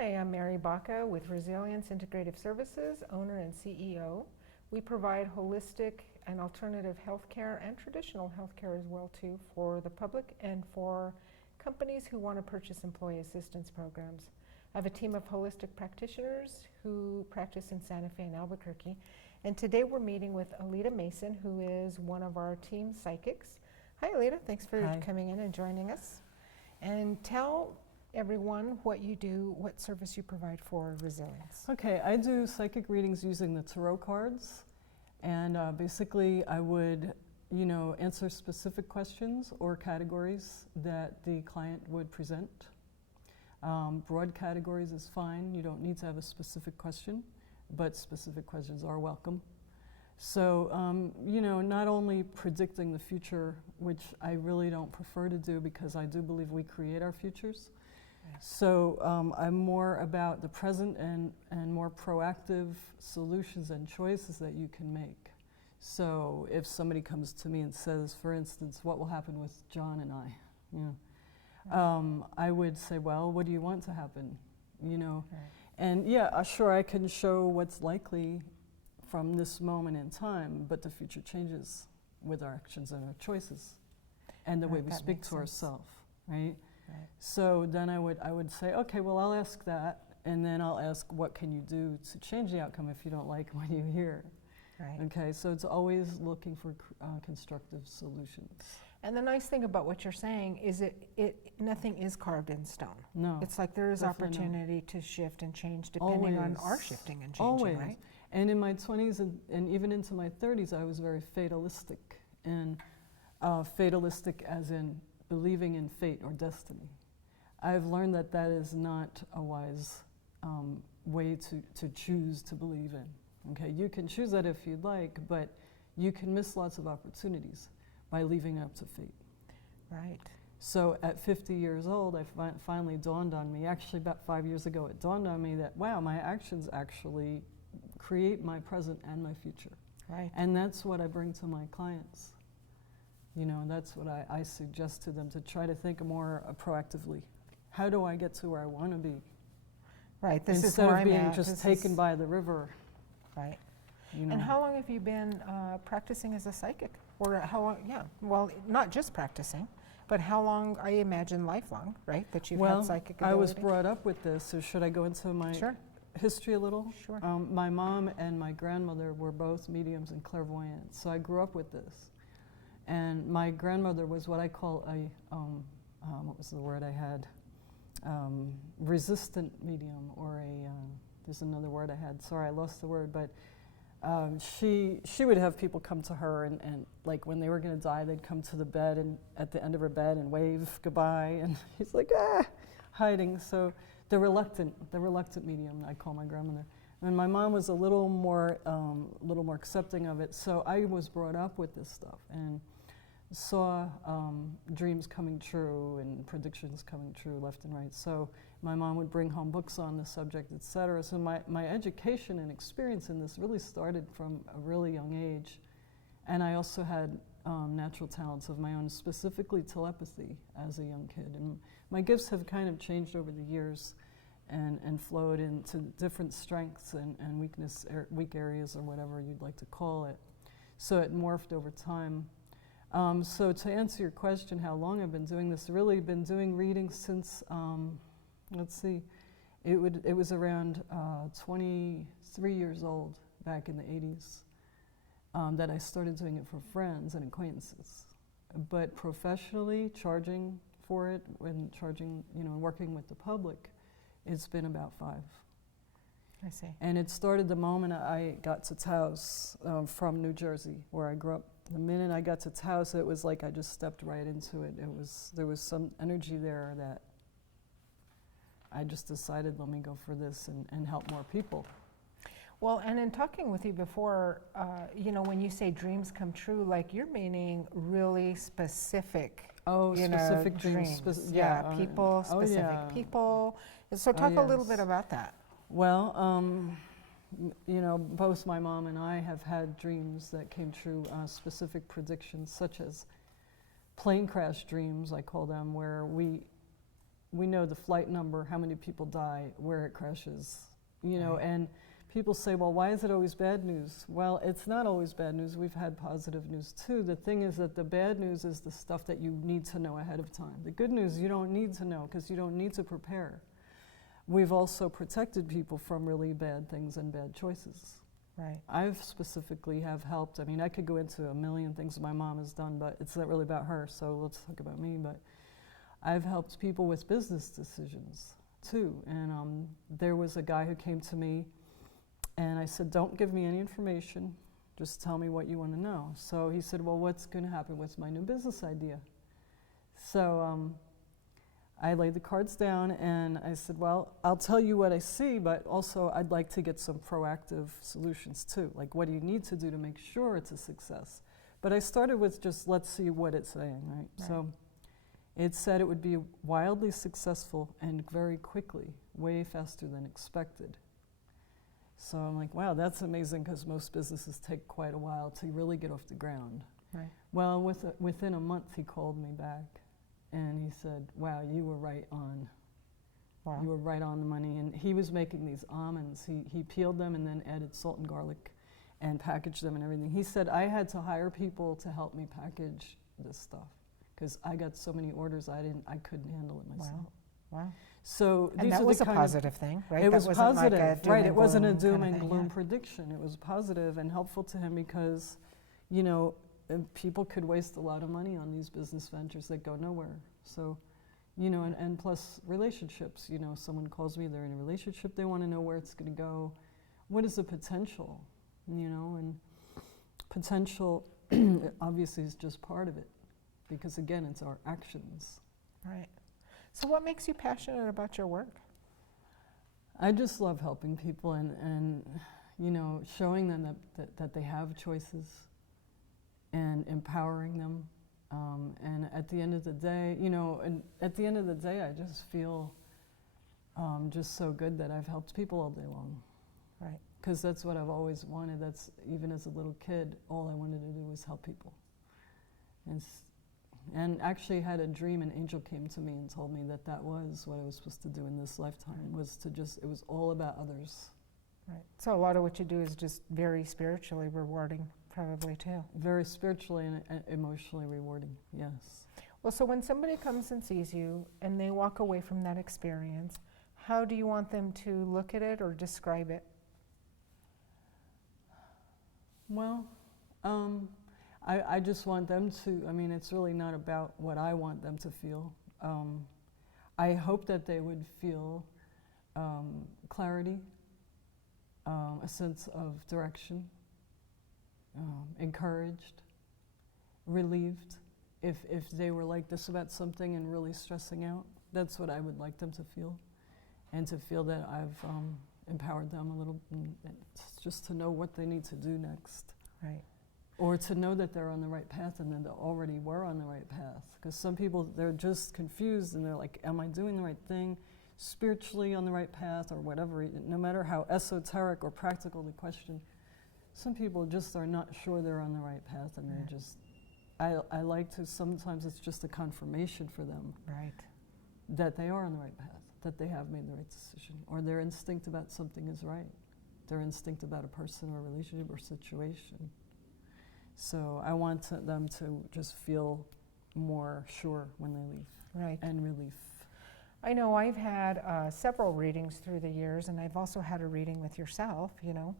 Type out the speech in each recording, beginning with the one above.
Hi, I'm Mary Baca with Resilience Integrative Services, owner and CEO. We provide holistic and alternative healthcare and traditional healthcare as well too for the public and for companies who want to purchase employee assistance programs. I have a team of holistic practitioners who practice in Santa Fe and Albuquerque. And today we're meeting with Aleta Mason, who is one of our team psychics. Hi, Aleta. Thanks for coming in and joining us. And tell everyone what you do, what service you provide for resilience. Okay, I do psychic readings using the tarot cards, and basically I would, answer specific questions or categories that the client would present. Broad categories is fine. You don't need to have a specific question, but specific questions are welcome. So, not only predicting the future, which I really don't prefer to do because I do believe we create our futures. So I'm more about the present and more proactive solutions and choices that you can make. So if somebody comes to me and says, for instance, what will happen with John and I? I would say, well, what do you want to happen? And yeah, sure, I can show what's likely from this moment in time, but the future changes with our actions and our choices and the way we speak to ourselves, right? So then I would say, okay, well, I'll ask that, and then I'll ask, what can you do to change the outcome if you don't like what you hear? Right. Okay, so it's always looking for constructive solutions. And the nice thing about what you're saying is nothing is carved in stone. No. It's like there is opportunity to shift and change depending on our shifting and changing, right? And in my 20s and even into my 30s, I was very fatalistic. And fatalistic as in believing in fate or destiny. I've learned that that is not a wise way to choose to believe in. Okay, you can choose that if you'd like, but you can miss lots of opportunities by leaving it up to fate. Right. So at 50 years old, it finally dawned on me, actually about 5 years ago, it dawned on me that, wow, my actions actually create my present and my future. Right. And that's what I bring to my clients. That's what I suggest to them, to try to think more proactively. How do I get to where I want to be? Right. Instead of being just taken by the river. Right. And how long have you been practicing as a psychic? Or how long? Yeah. Well, not just practicing, but how long? I imagine lifelong, right? That you've had psychic ability. I was brought up with this. So should I go into my history a little? Sure. My mom and my grandmother were both mediums and clairvoyants. So I grew up with this. And my grandmother was what I call a, what was the word I had? Resistant medium, or there's another word I had. Sorry, I lost the word, but she would have people come to her and like when they were going to die, they'd come to the bed and at the end of her bed and wave goodbye, and he's like, hiding. So the reluctant medium, I call my grandmother. And my mom was a little more accepting of it. So I was brought up with this stuff and saw dreams coming true and predictions coming true left and right. So my mom would bring home books on the subject, etc. So my education and experience in this really started from a really young age. And I also had natural talents of my own, specifically telepathy as a young kid. And my gifts have kind of changed over the years and flowed into different strengths and weak areas, or whatever you'd like to call it. So it morphed over time. So to answer your question, how long I've been doing this, really been doing readings since, let's see, it was around 23 years old back in the 80s that I started doing it for friends and acquaintances. But professionally, charging for it and charging, working with the public, it's been about 5. I see. And it started the moment I got to Taos from New Jersey, where I grew up. The minute I got to Taos, it was like I just stepped right into it. There was some energy there that I just decided, let me go for this and help more people. Well, and in talking with you before, when you say dreams come true, like you're meaning really specific. Specific dreams. People, specific people. So talk a little bit about that. Well, both my mom and I have had dreams that came true, specific predictions, such as plane crash dreams, I call them, where we know the flight number, how many people die, where it crashes, you know, Right. and people say, well, why is it always bad news? Well, it's not always bad news. We've had positive news too. The thing is that the bad news is the stuff that you need to know ahead of time. The good news you don't need to know because you don't need to prepare. We've also protected people from really bad things and bad choices. Right. I've specifically have helped. I mean, I could go into a million things my mom has done, but it's not really about her, so let's talk about me. But I've helped people with business decisions too. And there was a guy who came to me, and I said, don't give me any information, just tell me what you want to know. So he said, well, what's going to happen with my new business idea? So I laid the cards down and I said, well, I'll tell you what I see, but also I'd like to get some proactive solutions too. Like, what do you need to do to make sure it's a success? But I started with just, let's see what it's saying, right? So it said it would be wildly successful and very quickly, way faster than expected. So I'm like, wow, that's amazing, because most businesses take quite a while to really get off the ground. Right. Well, within a month, he called me back. And he said, wow, you were right on. Wow. You were right on the money. And he was making these almonds. He peeled them and then added salt and garlic and packaged them and everything. He said, I had to hire people to help me package this stuff because I got so many orders I couldn't handle it myself. Wow. Wow. So And these that are was the a kind positive thing, right? It That was wasn't like positive, a doom right? and It wasn't a gloom doom kind of and thing, gloom yeah. prediction. It was positive and helpful to him because, you know, people could waste a lot of money on these business ventures that go nowhere. So, you know, and plus relationships. You know, someone calls me, they're in a relationship, they want to know where it's going to go. What is the potential? You know, and potential obviously is just part of it because, again, it's our actions. Right. So what makes you passionate about your work? I just love helping people and you know, showing them that they have choices and empowering them. And at the end of the day, you know, and at the end of the day, I just feel just so good that I've helped people all day long. Right. Because that's what I've always wanted. That's, even as a little kid, all I wanted to do was help people. And actually had a dream, an angel came to me and told me that that was what I was supposed to do in this lifetime, was to just, it was all about others. Right. So a lot of what you do is just very spiritually rewarding, probably too. Very spiritually and emotionally rewarding, yes. Well, so when somebody comes and sees you and they walk away from that experience, how do you want them to look at it or describe it? Well, I just want them to, I mean, it's really not about what I want them to feel. I hope that they would feel clarity, a sense of direction, encouraged, relieved. If they were like this about something and really stressing out, that's what I would like them to feel. And to feel that I've empowered them a little, just to know what they need to do next. Right. Or to know that they're on the right path and that they already were on the right path. Because some people, they're just confused and they're like, am I doing the right thing? Spiritually on the right path or whatever, no matter how esoteric or practical the question. Some people just are not sure they're on the right path and they're just, I like to, sometimes it's just a confirmation for them. Right. That they are on the right path, that they have made the right decision, or their instinct about something is right. Their instinct about a person or a relationship or situation. So I want them to just feel more sure when they leave. Right. And relief. I know I've had several readings through the years, and I've also had a reading with yourself, you know,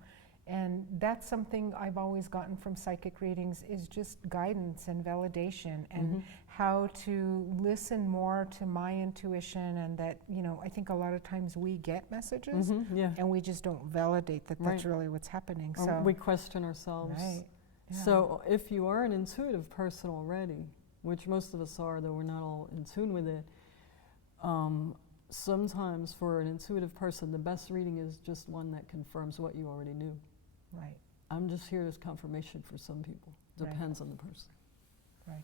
and that's something I've always gotten from psychic readings is just guidance and validation and how to listen more to my intuition, and that, you know, I think a lot of times we get messages Yeah. and we just don't validate that that's really what's happening. Or So we question ourselves. Right. Yeah. So if you are an intuitive person already, which most of us are, though we're not all in tune with it, sometimes for an intuitive person, the best reading is just one that confirms what you already knew. Right. I'm just here as confirmation for some people. Right. Depends on the person. Right.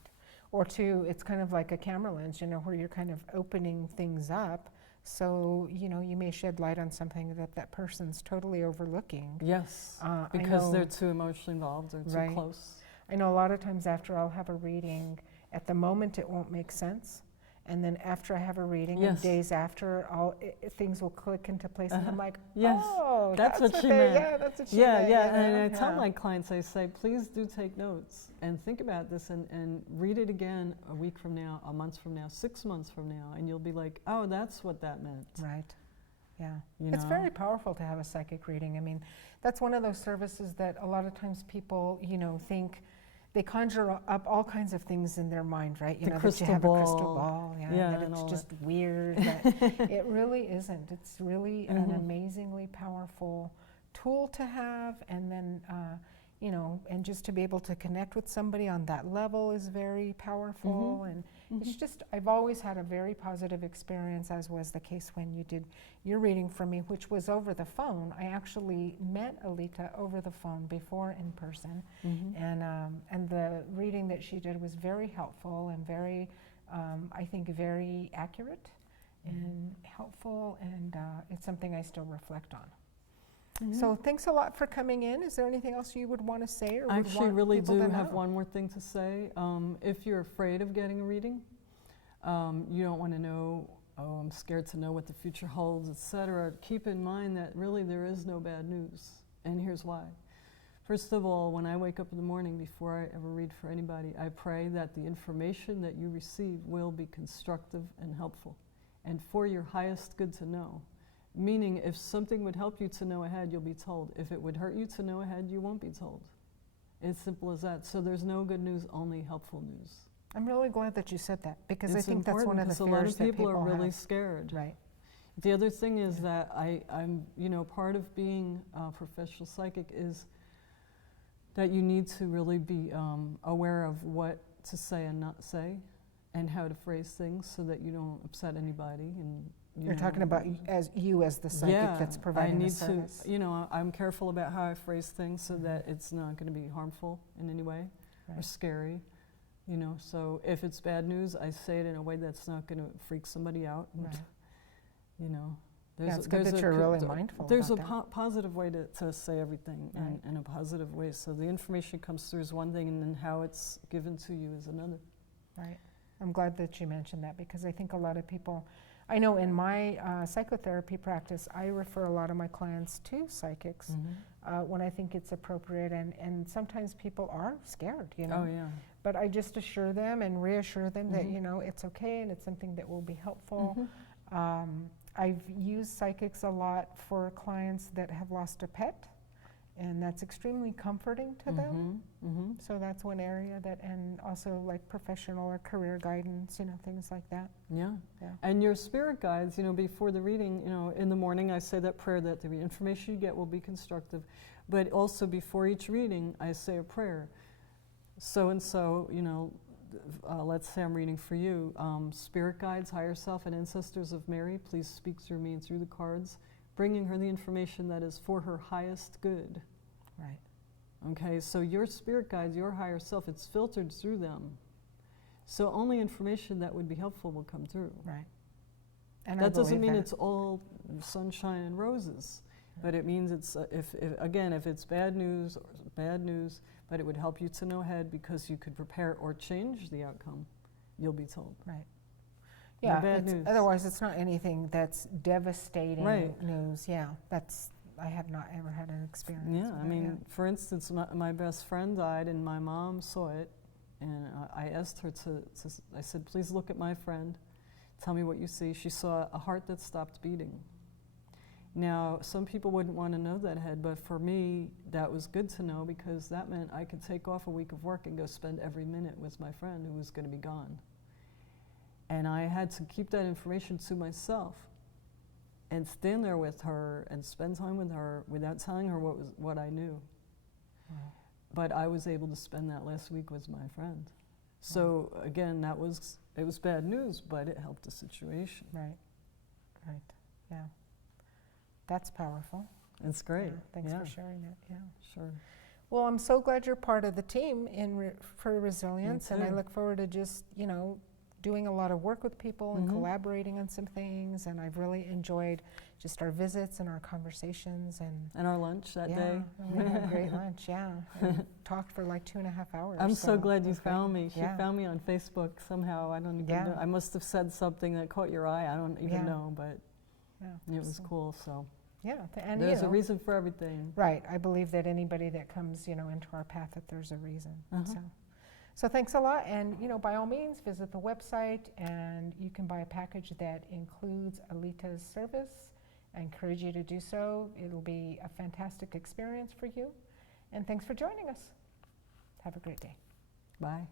Or two, it's kind of like a camera lens, you know, where you're kind of opening things up. So, you know, you may shed light on something that that person's totally overlooking. Yes, I because know- they're too emotionally involved, they're too Right. close. I know a lot of times after I'll have a reading, at the moment it won't make sense. and then after I have a reading, Yes. and days after, things will click into place, and I'm like, Yes. oh, That's what she they, meant. yeah, that's what she Yeah, meant. yeah, you know? and I tell Yeah. my clients, I say, please do take notes and think about this and read it again a week from now, a month from now, 6 months from now, and you'll be like, oh, that's what that meant. Right. Yeah. You It's know? very powerful to have a psychic reading. I mean, that's one of those services that a lot of times people, think they conjure up all kinds of things in their mind, right? The That you crystal have ball. a crystal ball, Yeah, that and it's all just that. weird. But it really isn't. It's really an amazingly powerful tool to have, and then, and just to be able to connect with somebody on that level is very powerful. And it's just, I've always had a very positive experience, as was the case when you did your reading for me, which was over the phone. I actually met Aleta over the phone before in person, and the reading that she did was very helpful and very, I think, very accurate and helpful, and it's something I still reflect on. So thanks a lot for coming in. Is there anything else you would want to say, or I would actually want really people do to have know? one more thing to say. If you're afraid of getting a reading, you don't want to know, oh, I'm scared to know what the future holds, etc. Keep in mind that really there is no bad news, and here's why. First of all, when I wake up in the morning, before I ever read for anybody, I pray that the information that you receive will be constructive and helpful, and for your highest good to know. Meaning, if something would help you to know ahead, you'll be told. If it would hurt you to know ahead, you won't be told. It's simple as that. So there's no good news, only helpful news. I'm really glad that you said that, because It's I think that's one of the important, fears because a lot of people are really have. scared. Right. The other thing is that I'm, part of being a professional psychic is that you need to really be aware of what to say and not say, and how to phrase things so that you don't upset anybody. And You're talking about as the psychic that's providing the service. I need to, I'm careful about how I phrase things so that it's not going to be harmful in any way or scary. So if it's bad news, I say it in a way that's not going to freak somebody out. Right. There's it's good that you're really mindful There's about that. positive way to say everything, in a positive way. So the information comes through as one thing, and then how it's given to you is another. Right. I'm glad that you mentioned that, because I think a lot of people, I know in my psychotherapy practice, I refer a lot of my clients to psychics when I think it's appropriate, and sometimes people are scared, Oh, yeah. But I just assure them and reassure them that, it's okay and it's something that will be helpful. I've used psychics a lot for clients that have lost a pet, and that's extremely comforting to them. So that's one area that, and also like professional or career guidance, things like that. Yeah. And your spirit guides, before the reading, in the morning I say that prayer that the information you get will be constructive, but also before each reading I say a prayer. So and so, let's say I'm reading for you. Spirit guides, higher self, and ancestors of Mary, please speak through me and through the cards, bringing her the information that is for her highest good. Right. Okay, so your spirit guides, your higher self, it's filtered through them. So only information that would be helpful will come through. Right. And that doesn't mean it's all sunshine and roses, but it means it's, if it's bad news, but it would help you to know ahead because you could prepare or change the outcome, you'll be told. Right. Yeah, bad news. Otherwise it's not anything that's devastating news. Yeah, I have not ever had an experience with that, for instance, my best friend died and my mom saw it, and I asked her I said, please look at my friend, tell me what you see. She saw a heart that stopped beating. Now, some people wouldn't want to know that ahead, but for me, that was good to know, because that meant I could take off a week of work and go spend every minute with my friend who was going to be gone. And I had to keep that information to myself and stand there with her and spend time with her without telling her what I knew. Wow. But I was able to spend that last week with my friend. So again, it was bad news, but it helped the situation. Right. Yeah. That's powerful. It's great. Thanks for sharing that. Yeah. Sure. Well, I'm so glad you're part of the team for resilience, and I look forward to just, doing a lot of work with people and Mhm. collaborating on some things, and I've really enjoyed just our visits and our conversations. And our lunch that Yeah, day. and we had a great lunch, yeah. And talked for like 2.5 hours. I'm so glad it you was great. found me. She Yeah. found me on Facebook somehow. I don't even Yeah. know. I must have said something that caught your eye. I don't even Yeah. know, but Yeah, it was so- cool. So Yeah, and there's you a know, reason for everything. right. I believe that anybody that comes, into our path, that there's a reason. Uh-huh. So thanks a lot, and by all means, visit the website, and you can buy a package that includes Aleta's service. I encourage you to do so. It'll be a fantastic experience for you. And thanks for joining us. Have a great day. Bye.